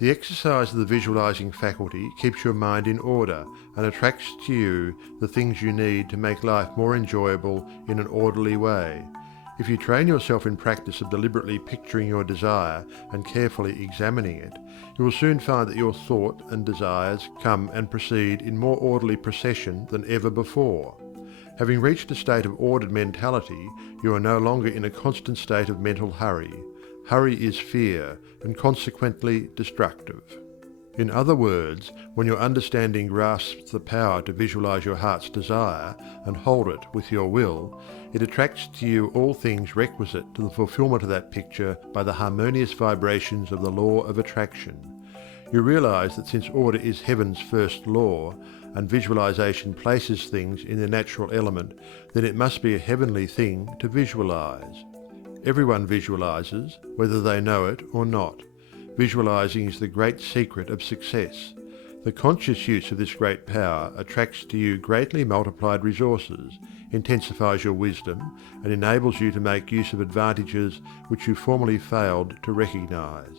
The exercise of the visualizing faculty keeps your mind in order and attracts to you the things you need to make life more enjoyable in an orderly way. If you train yourself in practice of deliberately picturing your desire and carefully examining it, you will soon find that your thought and desires come and proceed in more orderly procession than ever before. Having reached a state of ordered mentality, you are no longer in a constant state of mental hurry. Hurry is fear, and consequently destructive. In other words, when your understanding grasps the power to visualize your heart's desire and hold it with your will, it attracts to you all things requisite to the fulfillment of that picture by the harmonious vibrations of the law of attraction. You realize that since order is heaven's first law, and visualization places things in their natural element, then it must be a heavenly thing to visualize. Everyone visualizes, whether they know it or not. Visualizing is the great secret of success. The conscious use of this great power attracts to you greatly multiplied resources, intensifies your wisdom, and enables you to make use of advantages which you formerly failed to recognize.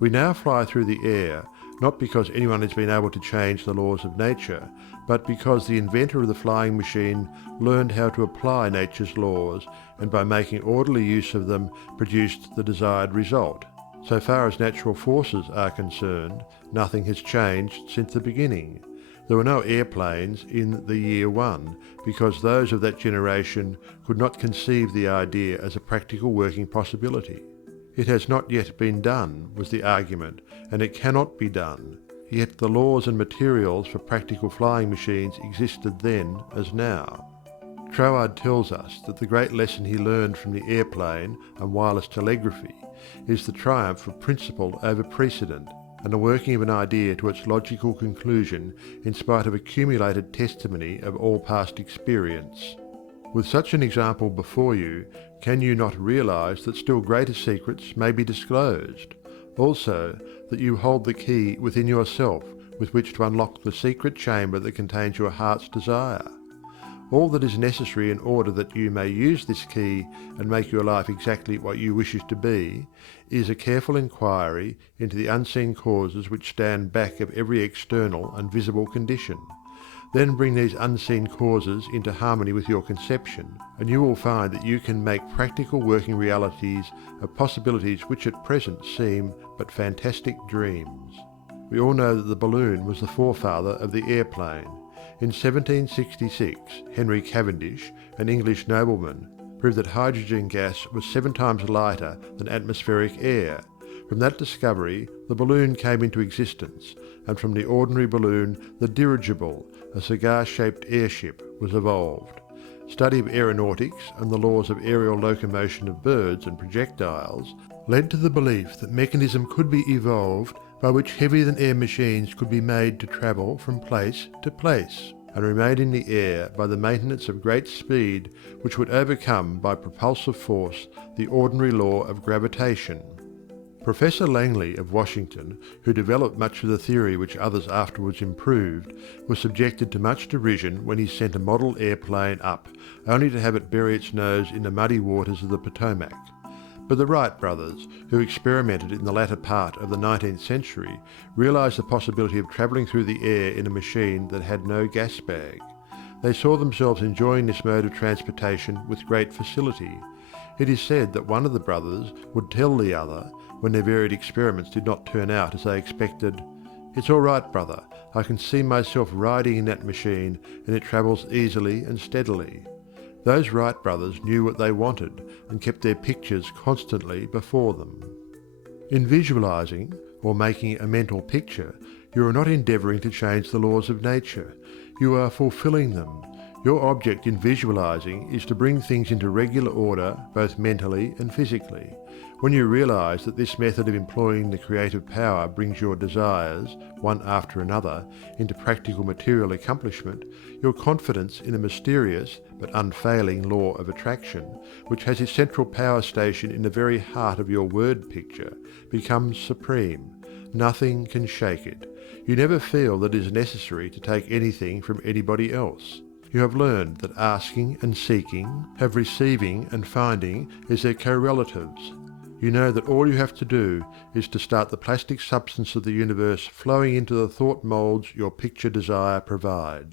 We now fly through the air, not because anyone has been able to change the laws of nature, but because the inventor of the flying machine learned how to apply nature's laws, and by making orderly use of them produced the desired result. So far as natural forces are concerned, nothing has changed since the beginning. There were no airplanes in the year one, because those of that generation could not conceive the idea as a practical working possibility. It has not yet been done, was the argument, and it cannot be done. Yet the laws and materials for practical flying machines existed then as now. Troward tells us that the great lesson he learned from the airplane and wireless telegraphy is the triumph of principle over precedent, and the working of an idea to its logical conclusion in spite of accumulated testimony of all past experience. With such an example before you, can you not realize that still greater secrets may be disclosed? Also, that you hold the key within yourself with which to unlock the secret chamber that contains your heart's desire? All that is necessary in order that you may use this key and make your life exactly what you wish it to be, is a careful inquiry into the unseen causes which stand back of every external and visible condition. Then bring these unseen causes into harmony with your conception, and you will find that you can make practical working realities of possibilities which at present seem but fantastic dreams. We all know that the balloon was the forefather of the airplane. In 1766, Henry Cavendish, an English nobleman, proved that hydrogen gas was 7 times lighter than atmospheric air. From that discovery, the balloon came into existence, and from the ordinary balloon, the dirigible, a cigar-shaped airship, was evolved. Study of aeronautics and the laws of aerial locomotion of birds and projectiles led to the belief that mechanism could be evolved by which heavier-than-air machines could be made to travel from place to place, and remain in the air by the maintenance of great speed which would overcome by propulsive force the ordinary law of gravitation. Professor Langley of Washington, who developed much of the theory which others afterwards improved, was subjected to much derision when he sent a model airplane up, only to have it bury its nose in the muddy waters of the Potomac. But the Wright brothers, who experimented in the latter part of the 19th century, realized the possibility of travelling through the air in a machine that had no gas bag. They saw themselves enjoying this mode of transportation with great facility. It is said that one of the brothers would tell the other, when their varied experiments did not turn out as they expected, "It's all right, brother, I can see myself riding in that machine, and it travels easily and steadily." Those Wright brothers knew what they wanted, and kept their pictures constantly before them. In visualizing, or making a mental picture, you are not endeavoring to change the laws of nature. You are fulfilling them. Your object in visualizing is to bring things into regular order both mentally and physically. When you realize that this method of employing the creative power brings your desires, one after another, into practical material accomplishment, your confidence in a mysterious but unfailing law of attraction, which has its central power station in the very heart of your word picture, becomes supreme. Nothing can shake it. You never feel that it is necessary to take anything from anybody else. You have learned that asking and seeking have receiving and finding as their correlatives. you know that all you have to do is to start the plastic substance of the universe flowing into the thought molds your picture desire provides.